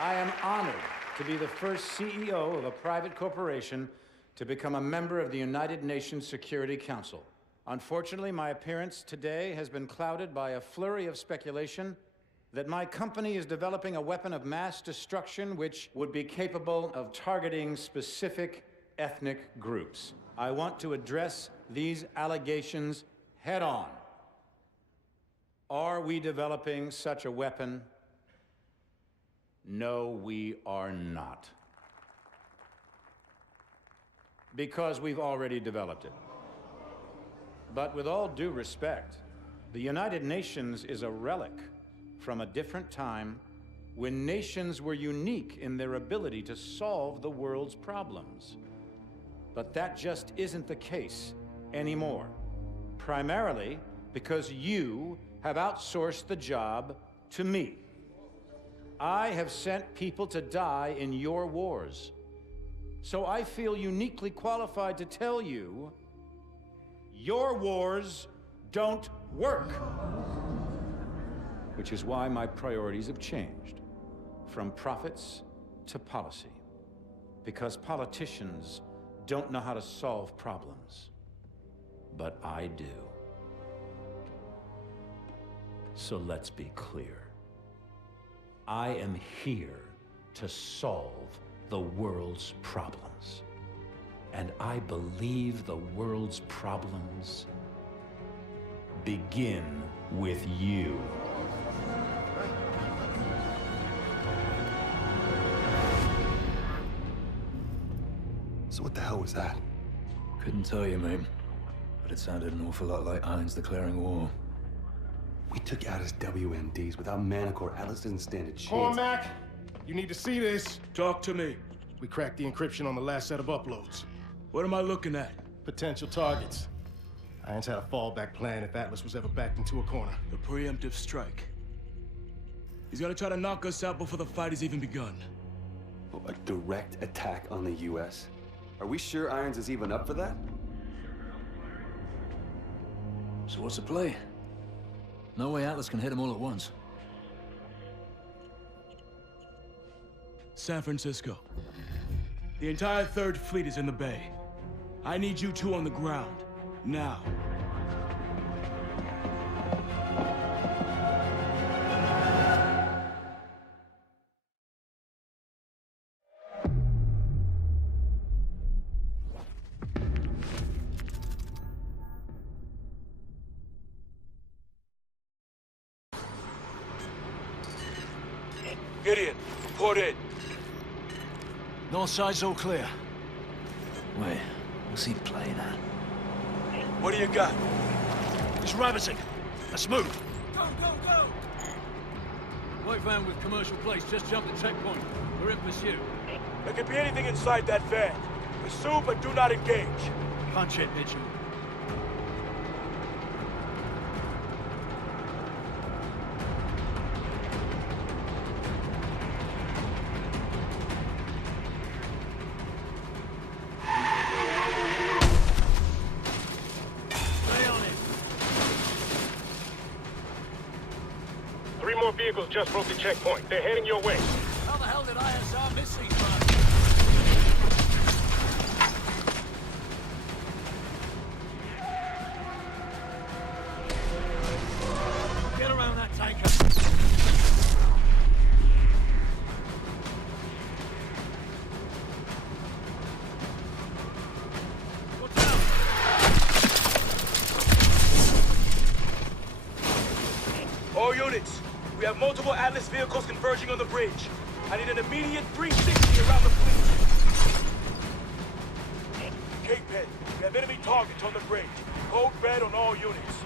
I am honored to be the first CEO of a private corporation to become a member of the United Nations Security Council. Unfortunately, my appearance today has been clouded by a flurry of speculation that my company is developing a weapon of mass destruction which would be capable of targeting specific ethnic groups. I want to address these allegations head on. Are we developing such a weapon? No, we are not. Because we've already developed it. But with all due respect, the United Nations is a relic from a different time when nations were unique in their ability to solve the world's problems. But that just isn't the case anymore. Primarily because you have outsourced the job to me. I have sent people to die in your wars. So I feel uniquely qualified to tell you, your wars don't work. Which is why my priorities have changed from profits to policy. Because politicians don't know how to solve problems. But I do. So let's be clear. I am here to solve the world's problems. And I believe the world's problems begin with you. So what the hell was that? Couldn't tell you, mate. But it sounded an awful lot like Irons declaring war. We took out his WMDs without Manticore. Atlas doesn't stand a chance. Cormac, you need to see this. Talk to me. We cracked the encryption on the last set of uploads. What am I looking at? Potential targets. Irons had a fallback plan if Atlas was ever backed into a corner. The preemptive strike. He's gonna try to knock us out before the fight has even begun. Oh, a direct attack on the US? Are we sure Irons is even up for that? So what's the play? No way Atlas can hit them all at once. San Francisco. The entire Third Fleet is in the bay. I need you two on the ground. Now. Gideon, report in. North side's all clear. Wait, what's he playing at? What do you got? He's ravaging. Let's move. Go, go, go! White van with commercial plates just jumped the checkpoint. We're in pursuit. There could be anything inside that van. Pursue, but do not engage. Punch it, Mitchell. Vehicles just broke the checkpoint. They're heading your way. How the hell did ISR miss these guys? Get around that tanker. Watch out! All units. We have multiple Atlas vehicles converging on the bridge. I need an immediate 360 around the fleet. Capehead, we have enemy targets on the bridge. Code red on all units.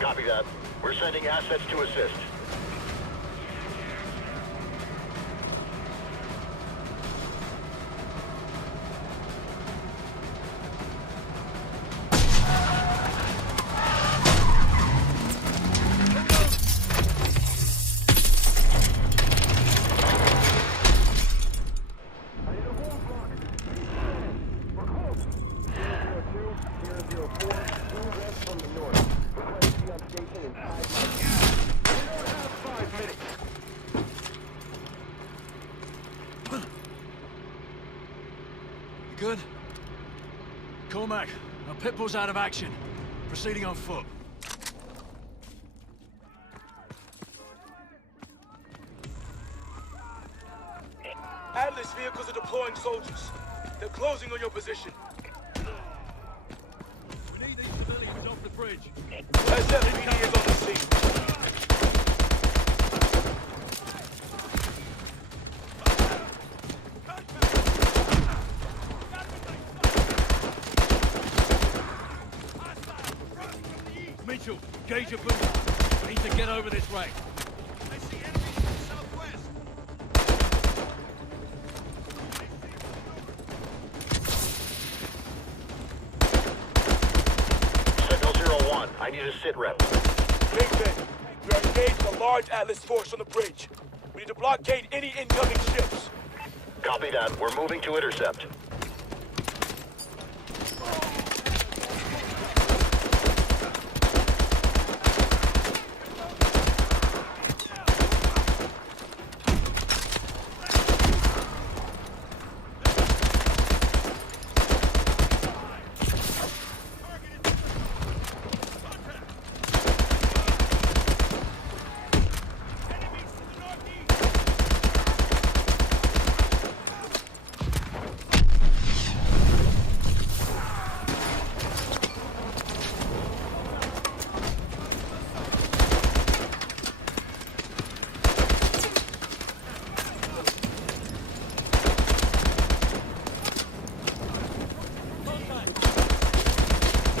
Copy that. We're sending assets to assist. From the north. We're going to be on station in 5 minutes. We don't have good? Cormac, our Pitbull's out of action. Proceeding on foot. Atlas vehicles are deploying soldiers. They're closing on your position. We need these civilians off the bridge. SFPD is on the scene. Mitchell, gauge your boots. We need to get over this wreck. I see enemies in the southwest. Sentinel 01, I need a sit rep. Kingpin, we are engaged a large Atlas force on the bridge. We need to blockade any incoming ships. Copy that. We're moving to intercept.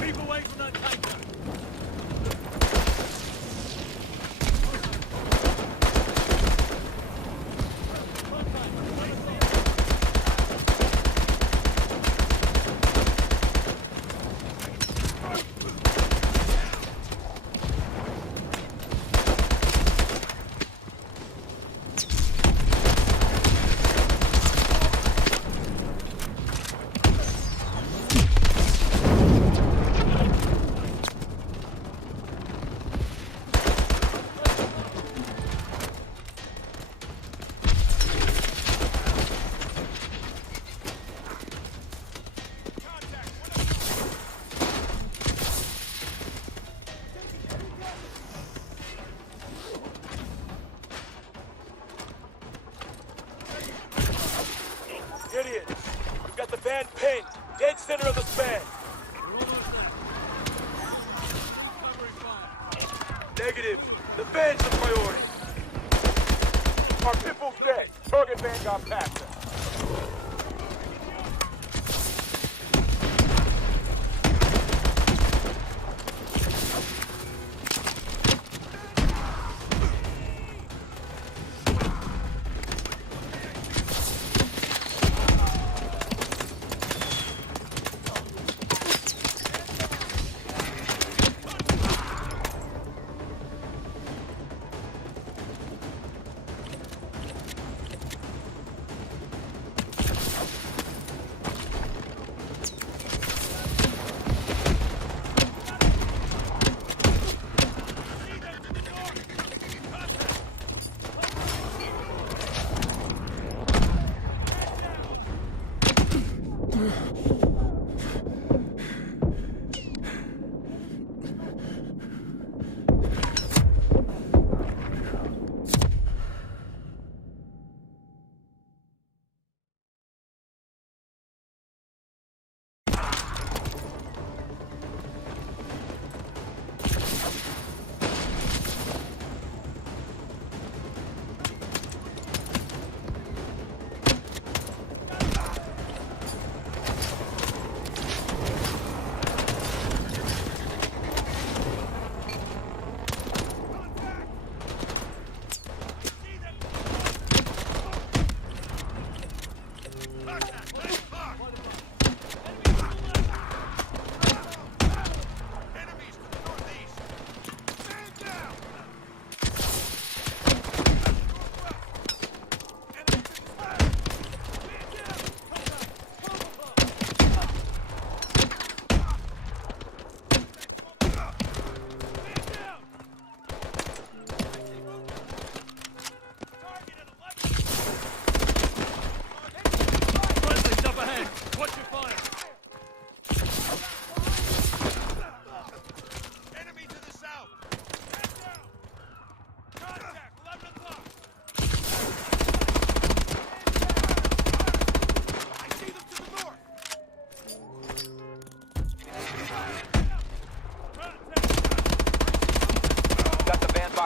Keep away from that tanker. Gideon, we've got the van pinned, dead center of the span. Negative. The van's the priority. Our Pitbull's dead. Target van got past us.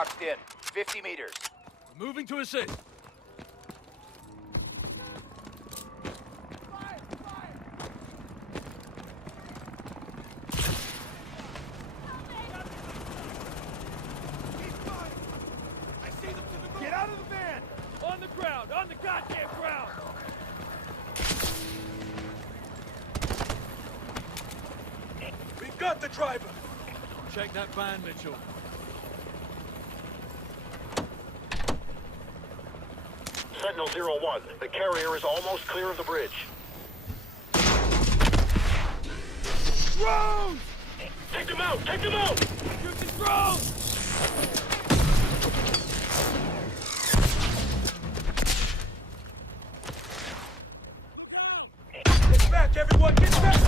boxed in. 50 meters. We're moving to assist. Get out of the van! On the ground! On the goddamn ground! We've got the driver! Check that van, Mitchell. Sentinel 01, the carrier is almost clear of the bridge. Drones! Take them out! Take them out! Shoot the drones! Get back, everyone! Get back!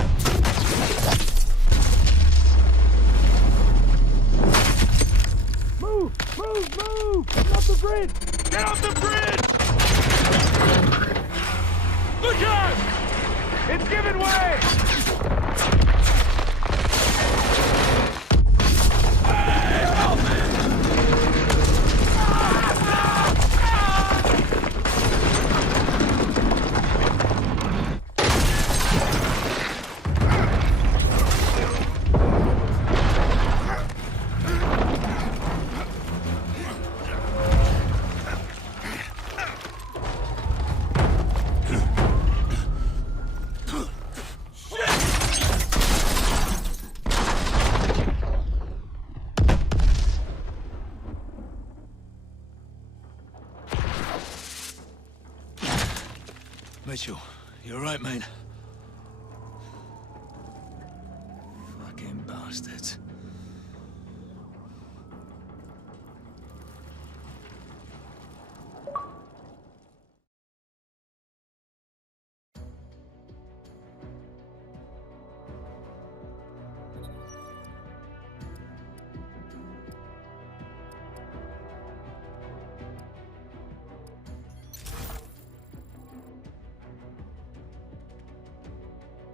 Move! Move! Move! Get off the bridge! Get off the bridge! Look out! It's giving way! Hey, help me! Mitchell, you alright, mate? Fucking bastards.